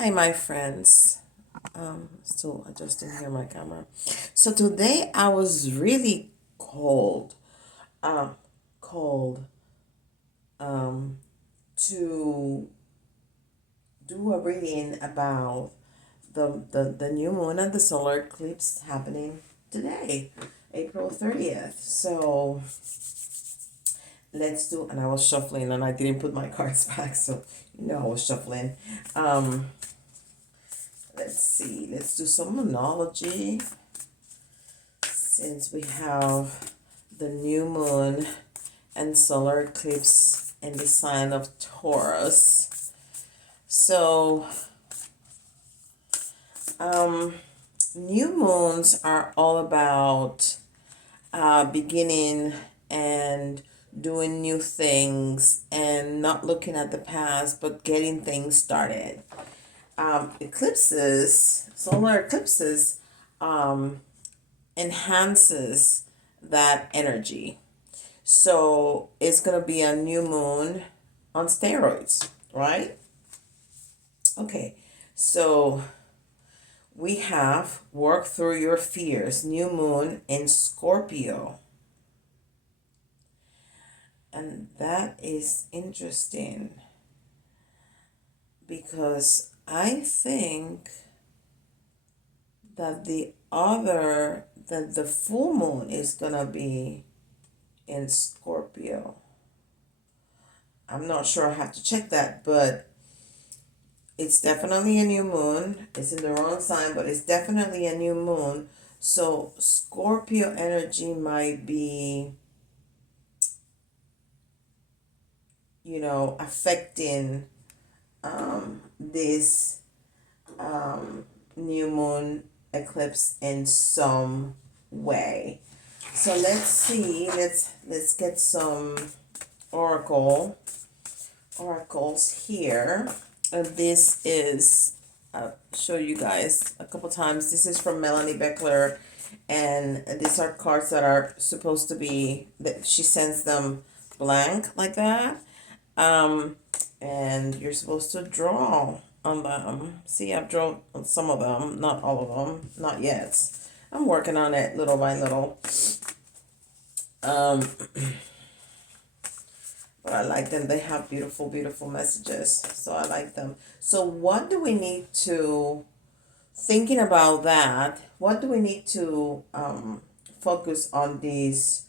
Hi, my friends. Still adjusting here my camera. So today I was really cold, um, cold, um, to do a reading about the new moon and the solar eclipse happening today, April 30th. So let's do, and I was shuffling and I didn't put my cards back, so I was shuffling. Um, let's see, let's do some monology. Since we have the new moon and solar eclipse in the sign of Taurus. So, um, new moons are all about beginning and doing new things and not looking at the past but getting things started. Solar eclipses, um, enhances that energy. So it's going to be a new moon on steroids, right? Okay, so we have work through your fears, new moon in Scorpio. And that is interesting because I think that the full moon is going to be in Scorpio. I'm not sure, I have to check that, but it's definitely a new moon. It's in the wrong sign, but it's definitely a new moon. So Scorpio energy might be, affecting this new moon eclipse in some way. So let's see. Let's get some oracles here. This is, I'll show you guys a couple times. This is from Melanie Beckler, and these are cards that are supposed to be, that she sends them blank like that. And you're supposed to draw on them. See, I've drawn on some of them, not all of them, not yet. I'm working on it little by little. Um, But I like them. They have beautiful, beautiful messages. So I like them. So what do we need to, thinking about that, what do we need to focus on this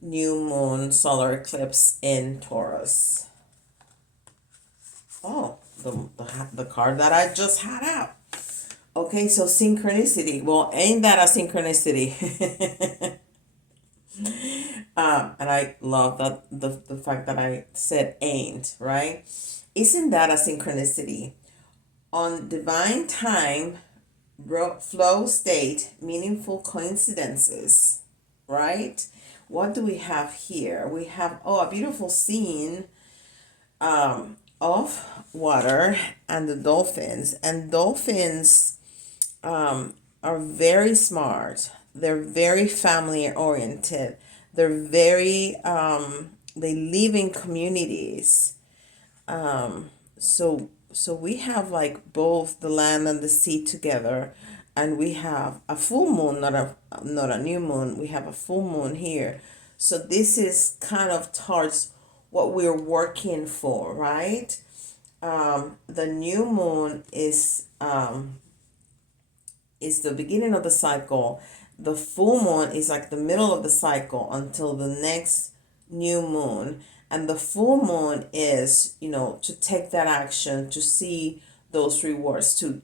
new moon solar eclipse in Taurus? Oh, the card that I just had out. Okay, so synchronicity. Well, ain't that a synchronicity? And I love that the fact that I said ain't, right? Isn't that a synchronicity? On divine time, flow state, meaningful coincidences, right? What do we have here? We have, a beautiful scene of water and the dolphins. And dolphins are very smart. They're very family oriented. They're very, they live in communities. So we have like both the land and the sea together, and we have a full moon, not a new moon. We have a full moon here. So this is kind of towards what we're working for, right? The new moon is the beginning of the cycle. The full moon is like the middle of the cycle until the next new moon. And the full moon is, to take that action, to see those rewards, to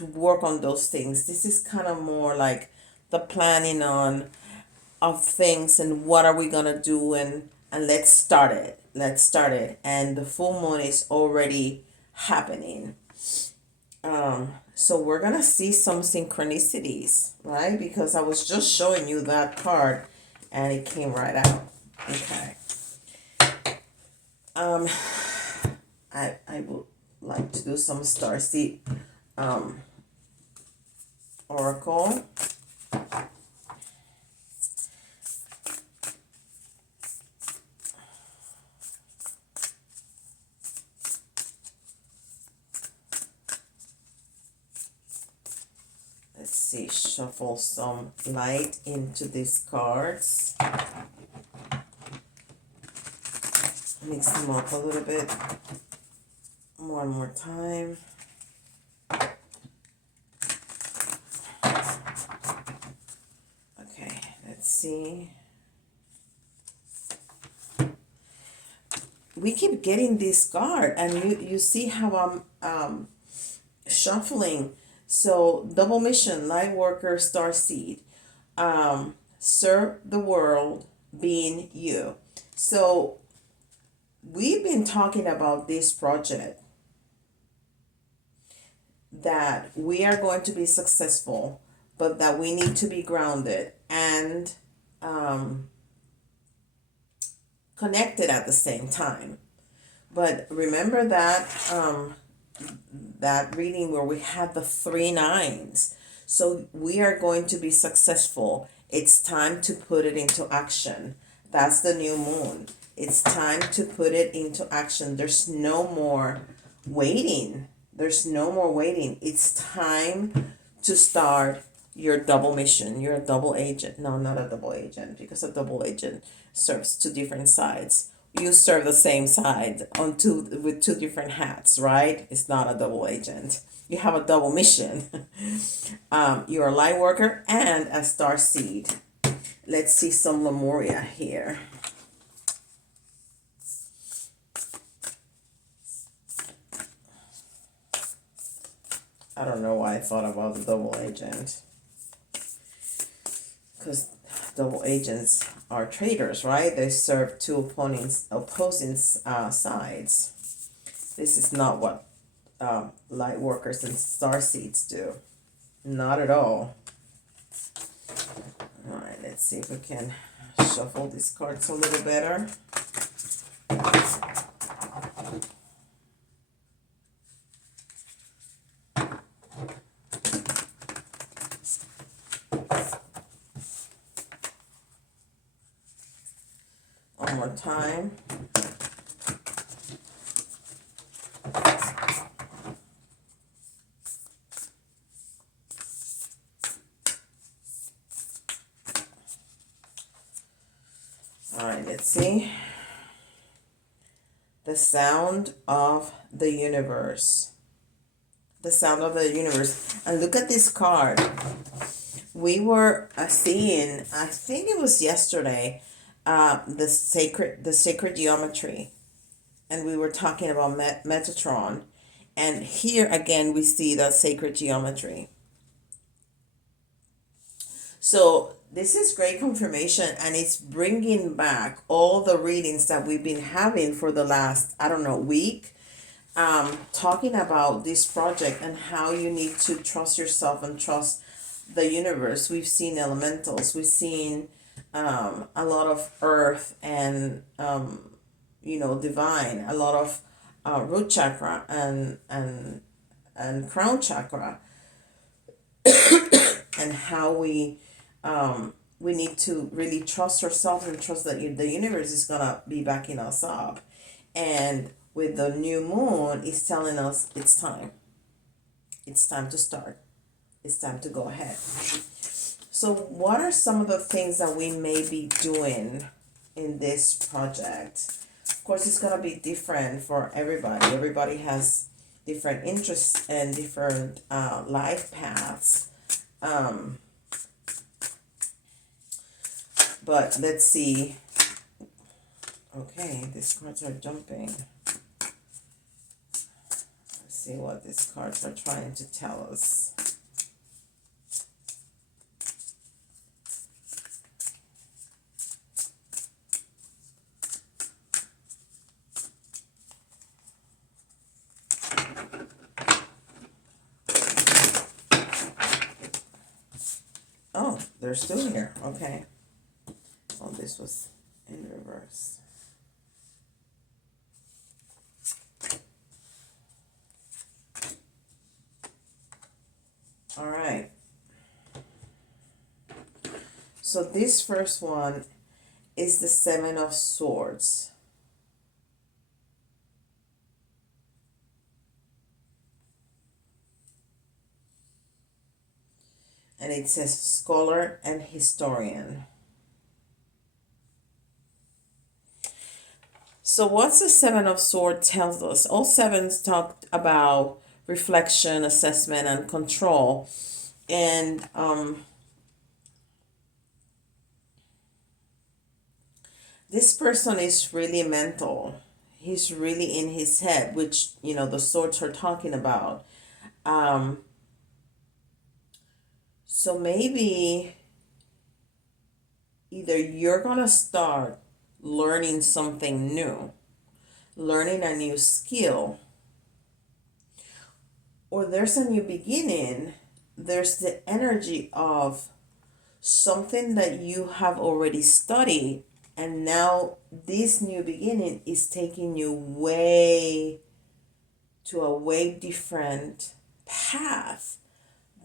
work on those things. This is kind of more like the planning on of things and what are we gonna do, and let's start it. Let's start it. And the full moon is already happening. So we're gonna see some synchronicities, right? Because I was just showing you that card and it came right out. Okay. Um I would like to do some starseed oracle. Let's see, shuffle some light into these cards. Mix them up a little bit. One more time. Okay, let's see. We keep getting this card, and you see how I'm shuffling. So double mission, light worker, star seed, serve the world, being you. So we've been talking about this project, that we are going to be successful, but that we need to be grounded and connected at the same time. But remember that reading where we had the three nines. So we are going to be successful. It's time to put it into action. That's the new moon. It's time to put it into action. There's no more waiting. There's no more waiting. It's time to start your double mission. You're a double agent. No, not a double agent, because a double agent serves two different sides. You serve the same side on two with two different hats, right? It's not a double agent. You have a double mission. You're a light worker and a star seed. Let's see some Lemuria here. I don't know why I thought about the double agent, because double agents are traitors, right? They serve two opposing sides. This is not what light workers and star seeds do. Not at all. All right, let's see if we can shuffle these cards a little better. One more time. All right, let's see. The sound of the universe. The sound of the universe. And look at this card. We were seeing, I think it was yesterday, the sacred geometry, and we were talking about Metatron, and here again we see the sacred geometry. So this is great confirmation, and it's bringing back all the readings that we've been having for the last, I don't know, week, talking about this project and how you need to trust yourself and trust the universe. We've seen elementals, we've seen a lot of earth and divine, a lot of root chakra and crown chakra, and how we need to really trust ourselves and trust that the universe is gonna be backing us up. And with the new moon, it's telling us it's time. It's time to start. It's time to go ahead. So what are some of the things that we may be doing in this project? Of course, it's going to be different for everybody. Everybody has different interests and different life paths. But let's see. Okay, these cards are jumping. Let's see what these cards are trying to tell us. Oh, they're still here. Okay. Oh, this was in reverse. All right. So this first one is the Seven of Swords. and it says scholar and historian. So what's the Seven of Swords tells us? All sevens talk about reflection, assessment, and control. And this person is really mental. He's really in his head, which, the swords are talking about. Um, so maybe either you're going to start learning something new, learning a new skill, or there's a new beginning. There's the energy of something that you have already studied, and now this new beginning is taking you way to a way different path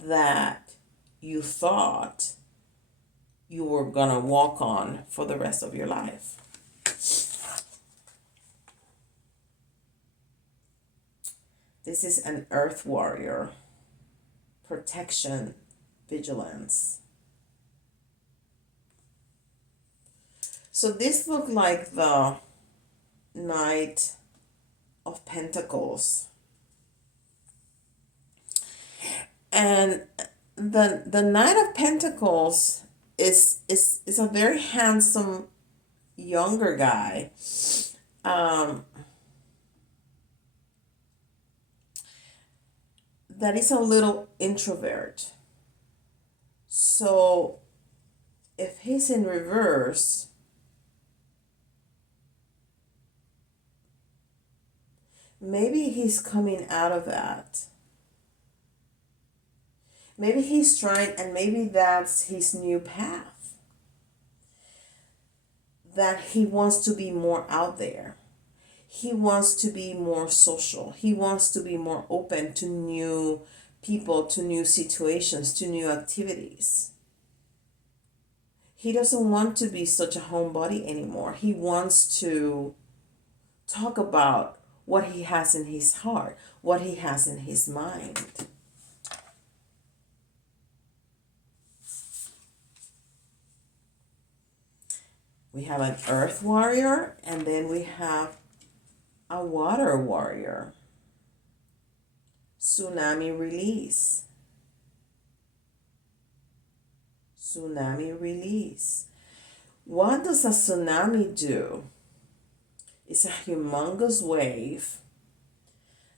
that you thought you were gonna walk on for the rest of your life. This is an earth warrior. Protection, vigilance. So this looked like the Knight of Pentacles. And the Knight of Pentacles is a very handsome younger guy. That is a little introvert. So if he's in reverse, maybe he's coming out of that. Maybe he's trying, and maybe that's his new path. That he wants to be more out there. He wants to be more social. He wants to be more open to new people, to new situations, to new activities. He doesn't want to be such a homebody anymore. He wants to talk about what he has in his heart, what he has in his mind. We have an earth warrior, and then we have a water warrior. Tsunami release. Tsunami release. What does a tsunami do? It's a humongous wave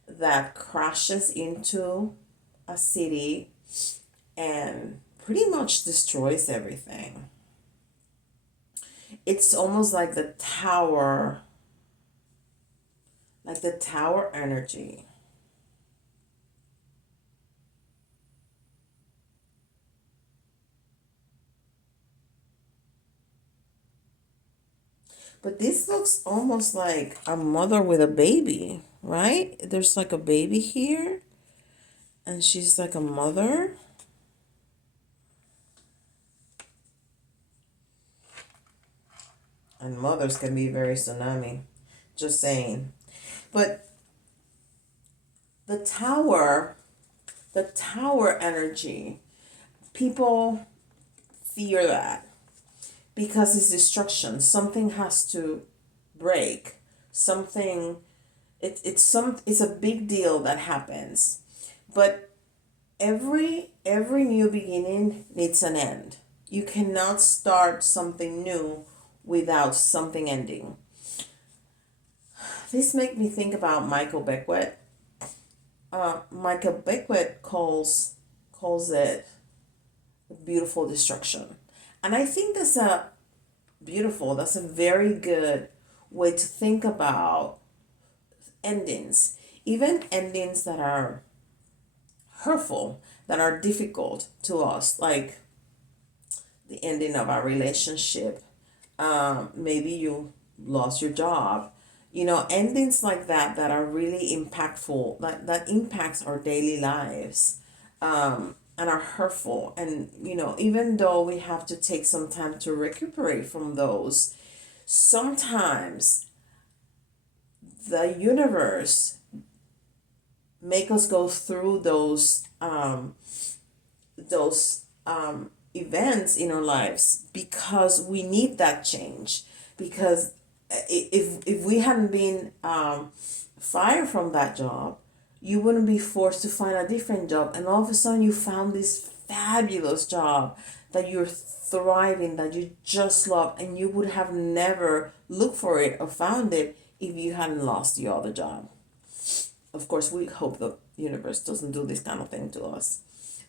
that crashes into a city and pretty much destroys everything. It's almost like the tower energy. But this looks almost like a mother with a baby, right? There's like a baby here, and she's like a mother. And mothers can be very tsunami. Just saying. But the tower energy, people fear that because it's destruction. Something has to break. Something it's a big deal that happens. But every new beginning needs an end. You cannot start something new without something ending. This makes me think about Michael Beckwith. Michael Beckwith calls it beautiful destruction, and I think that's a very good way to think about endings, even endings that are hurtful, that are difficult to us, like the ending of our relationship. Maybe you lost your job. Endings like that are really impactful, that impacts our daily lives, and are hurtful. And, even though we have to take some time to recuperate from those, sometimes the universe make us go through those events in our lives because we need that change. Because if we hadn't been fired from that job, you wouldn't be forced to find a different job, and all of a sudden you found this fabulous job that you're thriving, that you just love, and you would have never looked for it or found it if you hadn't lost your other job. Of course, we hope the universe doesn't do this kind of thing to us.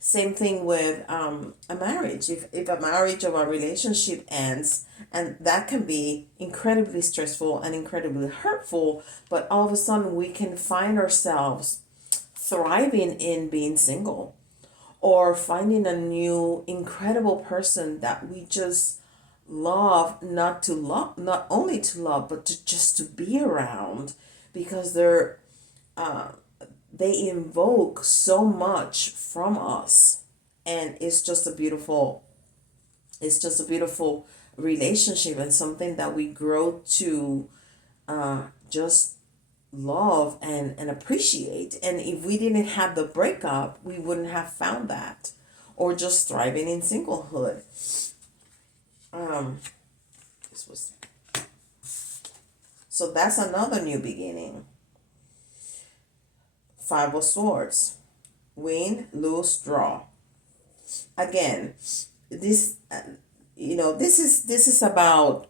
Same thing with a marriage. If a marriage or a relationship ends, and that can be incredibly stressful and incredibly hurtful, but all of a sudden we can find ourselves thriving in being single, or finding a new incredible person that we just love, not only to love, but to just to be around, because they invoke so much from us, and it's just a beautiful relationship, and something that we grow to just love and appreciate. And if we didn't have the breakup, we wouldn't have found that, or just thriving in singlehood. This was So that's another new beginning. Five of Swords. Win, lose, draw. Again, this this is about,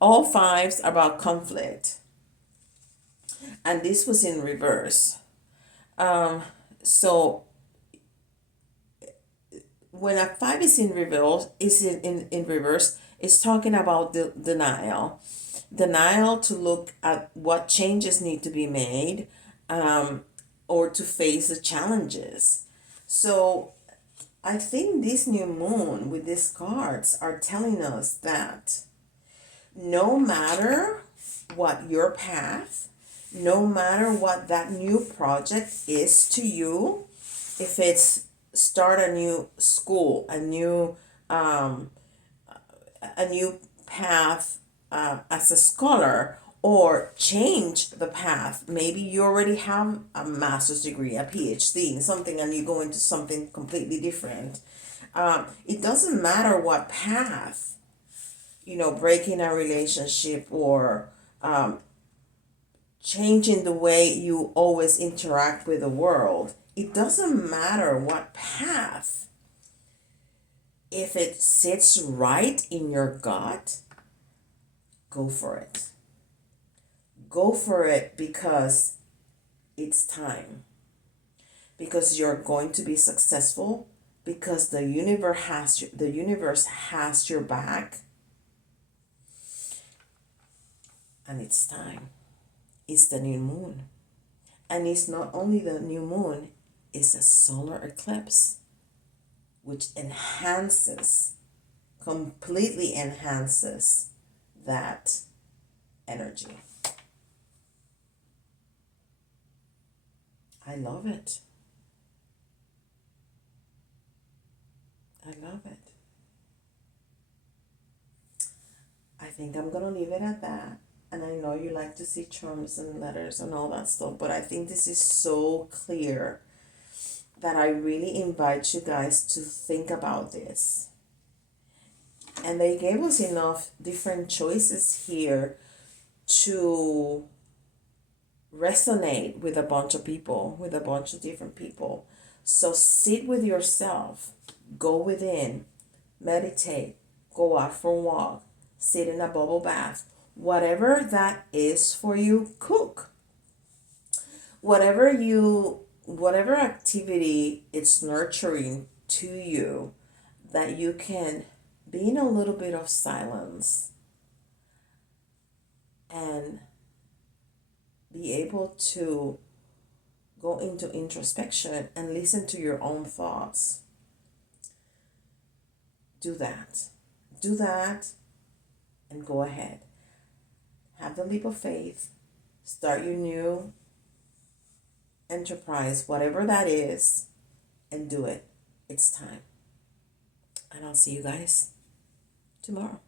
all fives about conflict, and this was in reverse. So when a five is in reverse, it's talking about the denial to look at what changes need to be made, or to face the challenges. So I think this new moon with these cards are telling us that no matter what your path, no matter what that new project is to you, if it's start a new school, a new path as a scholar, or change the path. Maybe you already have a master's degree, a PhD in something, and you go into something completely different. It doesn't matter what path, breaking a relationship, or changing the way you always interact with the world. It doesn't matter what path. If it sits right in your gut, go for it. Go for it, because it's time. Because you're going to be successful, because the universe has your back, and it's time. It's the new moon. And it's not only the new moon, it's a solar eclipse, which completely enhances that energy. I love it. I love it. I think I'm going to leave it at that. And I know you like to see charms and letters and all that stuff, but I think this is so clear that I really invite you guys to think about this. And they gave us enough different choices here to resonate with a bunch of people, with a bunch of different people. So sit with yourself, go within, meditate, go out for a walk, sit in a bubble bath, whatever that is for you. Cook. Whatever activity it's nurturing to you, that you can be in a little bit of silence and be able to go into introspection and listen to your own thoughts. Do that. Do that, and go ahead. Have the leap of faith. Start your new enterprise, whatever that is, and do it. It's time. And I'll see you guys tomorrow.